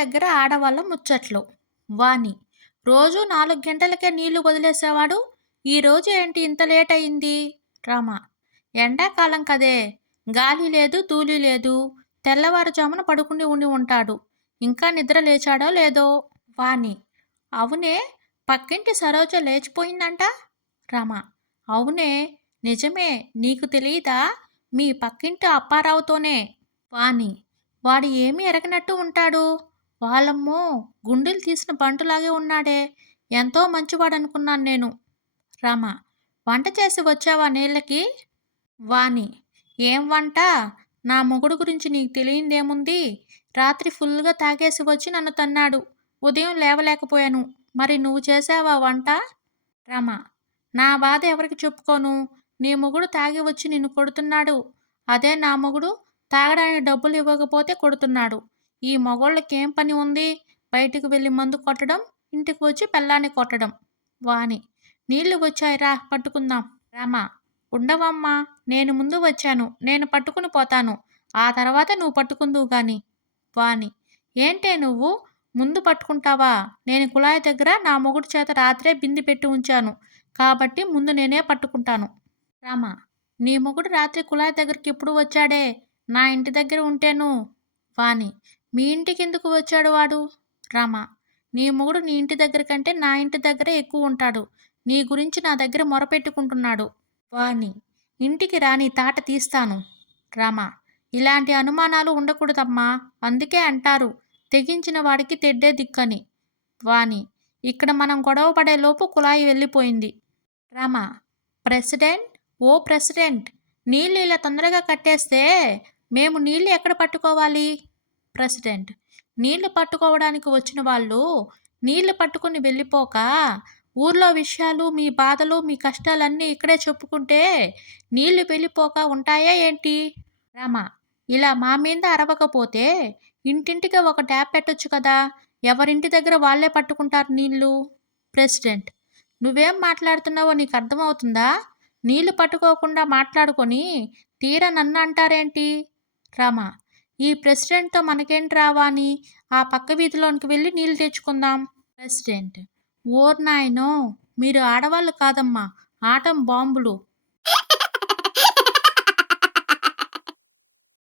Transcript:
దగ్గర ఆడవాళ్ళ ముచ్చట్లు. వాణి. రోజూ 4 గంటలకే నీళ్లు వదిలేసేవాడు. ఈరోజు ఏంటి ఇంత లేట్ అయింది? రమ. ఎండాకాలం కదే. గాలి లేదు, ధూళి లేదు. తెల్లవారుజామున పడుకుని ఉంటాడు. ఇంకా నిద్ర లేచాడో లేదో? వాణి. అవునే, పక్కింటి సరోజ లేచిపోయిందంట. రమ. అవునే, నిజమే. నీకు తెలీదా? మీ పక్కింటి అప్పారావుతోనే. వాణి. వాడు ఏమీ ఎరగనట్టు ఉంటాడు. వాళ్ళమ్మో, గుండెలు తీసిన బంటులాగే ఉన్నాడే. ఎంతో మంచివాడనుకున్నాను నేను. రమ. వంట చేసి వచ్చావా నీళ్ళకి? వాణి. ఏం వంట? నా మొగుడు గురించి నీకు తెలియందేముంది? రాత్రి ఫుల్గా తాగేసి వచ్చి నన్ను తన్నాడు. ఉదయం లేవలేకపోయాను. మరి నువ్వు చేసావా వంట? రమ. నా బాధ ఎవరికి చెప్పుకోను? నీ మొగుడు తాగి వచ్చి నిన్ను కొడుతున్నాడు. అదే నా మొగుడు తాగడానికి డబ్బులు ఇవ్వకపోతే కొడుతున్నాడు. ఈ మగోళ్ళకేం పని ఉంది? బయటికి వెళ్ళి మందు కొట్టడం, ఇంటికి వచ్చి పెళ్ళాన్ని కొట్టడం. వాణి. నీళ్లు వచ్చాయిరా, పట్టుకుందాం. రమ. ఉండవమ్మా, నేను ముందు వచ్చాను. నేను పట్టుకుని పోతాను. ఆ తర్వాత నువ్వు పట్టుకుందువు గాని. వాణి. ఏంటే నువ్వు ముందు పట్టుకుంటావా? నేను కుళాయి దగ్గర నా మొగుడు చేత రాత్రే బింది పెట్టి ఉంచాను. కాబట్టి ముందు నేనే పట్టుకుంటాను. రమ. నీ మొగుడు రాత్రి కుళాయి దగ్గరికి ఎప్పుడు వచ్చాడే? నా ఇంటి దగ్గర ఉంటేను. వాణి. మీ ఇంటికి ఎందుకు వచ్చాడు వాడు? రమ. నీ మొగుడు నీ ఇంటి దగ్గర కంటే నా ఇంటి దగ్గరే ఎక్కువ ఉంటాడు. నీ గురించి నా దగ్గర మొరపెట్టుకుంటున్నాడు. వాణి. ఇంటికి రాని తాట తీస్తాను. రమ. ఇలాంటి అనుమానాలు ఉండకూడదమ్మా. అందుకే అంటారు, తెగించిన వాడికి తెడ్డే దిక్కని. వాణి. ఇక్కడ మనం గొడవ పడేలోపు కుళాయి వెళ్ళిపోయింది. రమ. ప్రెసిడెంట్, ఓ ప్రెసిడెంట్, నీళ్ళు ఇలా తొందరగా కట్టేస్తే మేము నీళ్ళు ఎక్కడ పట్టుకోవాలి? ప్రెసిడెంట్. నీళ్లు పట్టుకోవడానికి వచ్చిన వాళ్ళు నీళ్లు పట్టుకుని వెళ్ళిపోక ఊర్లో విషయాలు, మీ బాధలు, మీ కష్టాలన్నీ ఇక్కడే చెప్పుకుంటే నీళ్లు వెళ్ళిపోక ఉంటాయా ఏంటి? రమ. ఇలా మా మీద అరవకపోతే ఇంటింటికి ఒక ట్యాప్ పెట్టొచ్చు కదా. ఎవరింటి దగ్గర వాళ్ళే పట్టుకుంటారు నీళ్లు. ప్రెసిడెంట్. నువ్వేం మాట్లాడుతున్నావో నీకు అర్థమవుతుందా? నీళ్లు పట్టుకోకుండా మాట్లాడుకొని తీరా నన్ను అంటారేంటి? రమ. ఈ ప్రెసిడెంట్తో మనకేంటి రావాని? ఆ పక్క వీధిలోనికి వెళ్ళి నీళ్లు తెచ్చుకుందాం. ప్రెసిడెంట్. ఓర్ నాయనో, మీరు ఆడవాళ్ళు కాదమ్మా, ఆటం బాంబులు.